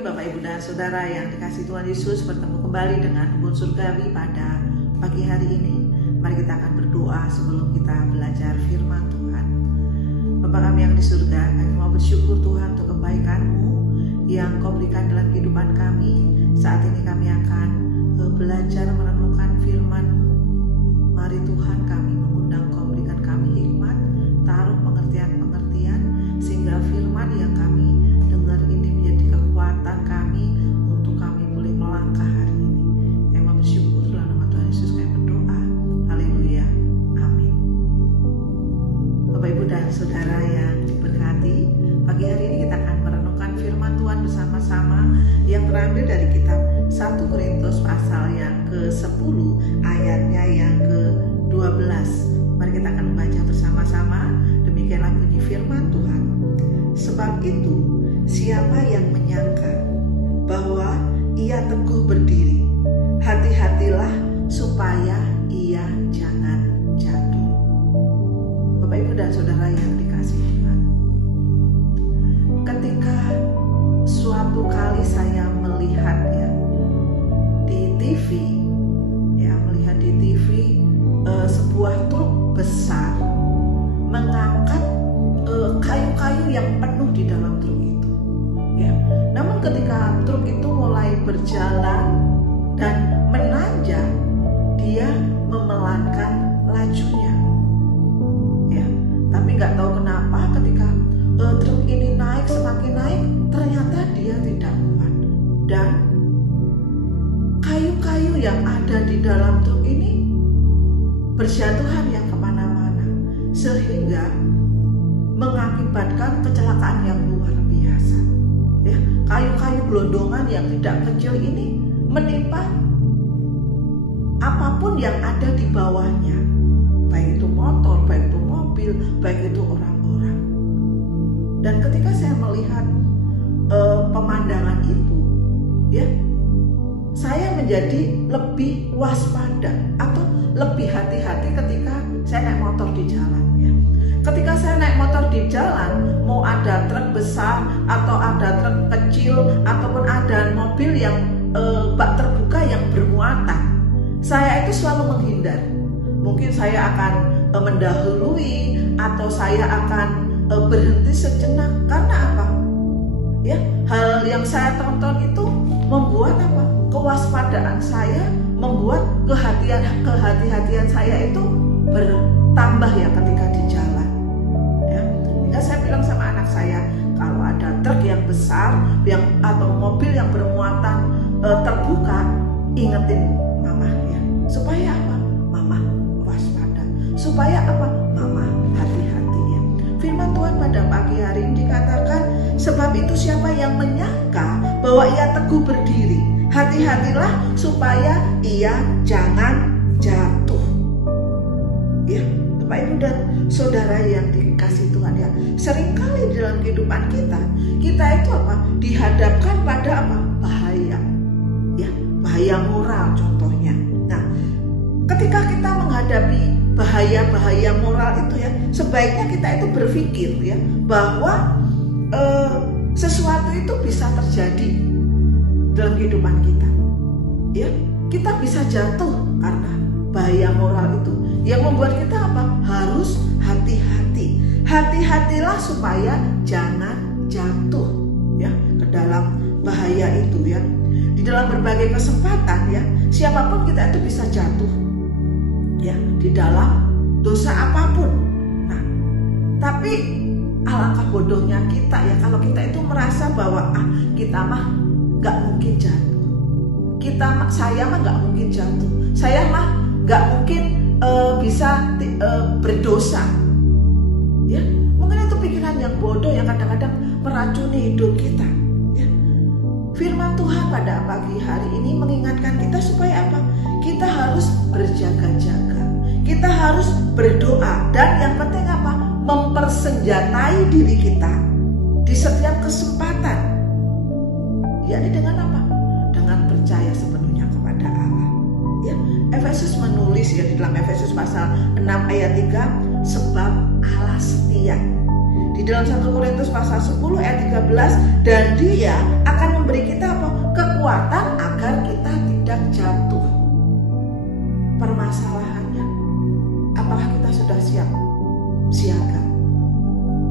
pagi Bapak Ibu dan Saudara yang dikasihi Tuhan Yesus, bertemu kembali dengan Kebun Surgawi pada pagi hari ini. Mari kita akan berdoa sebelum kita belajar firman Tuhan. Bapa kami yang di surga, kami mau bersyukur Tuhan untuk kebaikan-Mu yang Kau berikan dalam kehidupan kami. Saat ini kami akan belajar merenungkan firman-Mu. Mari Tuhan, kami mengundang Kau berikan kami hikmat, taruh pengertian-pengertian, sehingga firman yang kami dengar ini menjadi kekuatan kami untuk kami boleh melangkah hari ini. Kami mau bersyukur dalam nama Tuhan Yesus kami berdoa. Haleluya. Amin. Bapak Ibu dan Saudara yang diberkati, pagi hari ini kita akan merenungkan firman Tuhan bersama-sama yang terambil dari kitab 1 Korintus pasal yang ke-10 ayatnya yang ke-12. Mari kita akan membaca bersama-sama. Demikianlah bunyi firman Tuhan. Sebab itu, siapa yang menyangka bahwa ia teguh berdiri, hati-hatilah supaya ia jangan jatuh. Bapak Ibu dan Saudara yang dikasihi Tuhan, ketika suatu kali saya melihat di TV, melihat di TV sebuah truk besar mengangkat kayu-kayu yang penuh di dalam truk itu. Namun ketika truk itu mulai berjalan dan menanjak, dia memelankan lajunya. Tapi nggak tahu kenapa ketika truk ini naik, semakin naik, ternyata dia tidak kuat. Dan kayu-kayu yang ada di dalam truk ini berjatuhan yang kemana-mana, sehingga mengakibatkan kecelakaan yang luar biasa. Kayu-kayu gelondongan yang tidak kecil ini menimpa apapun yang ada di bawahnya, baik itu motor, baik itu mobil, baik itu orang-orang. Dan ketika saya melihat pemandangan itu, saya menjadi lebih waspada atau lebih hati-hati ketika saya naik motor di jalan. Ketika saya naik motor di jalan, mau ada truk besar atau ada truk kecil ataupun ada mobil yang bak terbuka yang bermuatan, saya itu selalu menghindar. Mungkin saya akan mendahului atau saya akan berhenti sejenak. Karena apa? Hal yang saya tonton itu membuat apa? Kewaspadaan saya, membuat kehati-hatian saya itu bertambah ketika di jalan. Saya bilang sama anak saya, kalau ada truk yang besar atau mobil yang bermuatan terbuka, ingetin mama supaya apa? Mama waspada. Supaya apa? Mama hati-hati Firman Tuhan pada pagi hari ini dikatakan, sebab itu siapa yang menyangka bahwa ia teguh berdiri, hati-hatilah supaya ia jangan jatuh. Bapak Ibu dan Saudara yang dikasihi Tuhan, seringkali dalam kehidupan kita itu apa? Dihadapkan pada apa? Bahaya. Bahaya moral contohnya. Nah, ketika kita menghadapi bahaya-bahaya moral itu sebaiknya kita itu berpikir bahwa sesuatu itu bisa terjadi dalam kehidupan kita. Kita bisa jatuh karena bahaya moral itu. Yang membuat kita apa? Harus hati-hati. Hati-hatilah supaya jangan jatuh ke dalam bahaya itu Di dalam berbagai kesempatan siapapun kita itu bisa jatuh di dalam dosa apapun. Nah, tapi alangkah bodohnya kita kalau kita itu merasa bahwa kita mah nggak mungkin jatuh. Saya mah nggak mungkin jatuh. Saya mah nggak mungkin bisa berdosa. Mungkin itu pikiran yang bodoh yang kadang-kadang meracuni hidup kita. Firman Tuhan pada pagi hari ini mengingatkan kita supaya apa? Kita harus berjaga-jaga. Kita harus berdoa dan yang penting apa? Mempersenjatai diri kita di setiap kesempatan. Yakni dengan apa? Dengan percaya sepenuhnya kepada Allah. Efesus menulis di dalam Efesus pasal 6 ayat 3, sebab Allah setia. Di Di dalam 1 Korintus pasal 10 ayat 13, dan Dia akan memberi kita apa? Kekuatan agar kita tidak jatuh. Permasalahannya, apakah kita sudah siaga?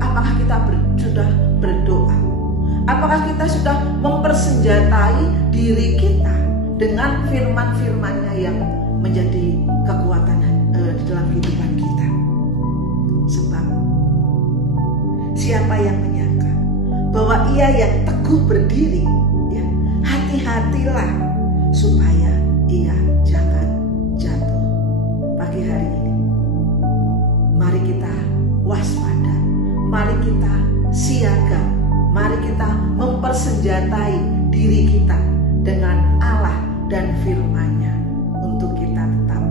Apakah kita sudah berdoa? Apakah kita sudah mempersenjatai diri kita dengan firman-firman-Nya yang menjadi kekuatan di dalam kehidupan kita? Sebab siapa yang menyangka bahwa ia yang teguh berdiri, ya, hati-hatilah supaya ia jangan jatuh. Pagi hari ini, mari kita waspada, mari kita siaga, mari kita mempersenjatai diri kita dengan Allah dan firman-Nya untuk kita tetap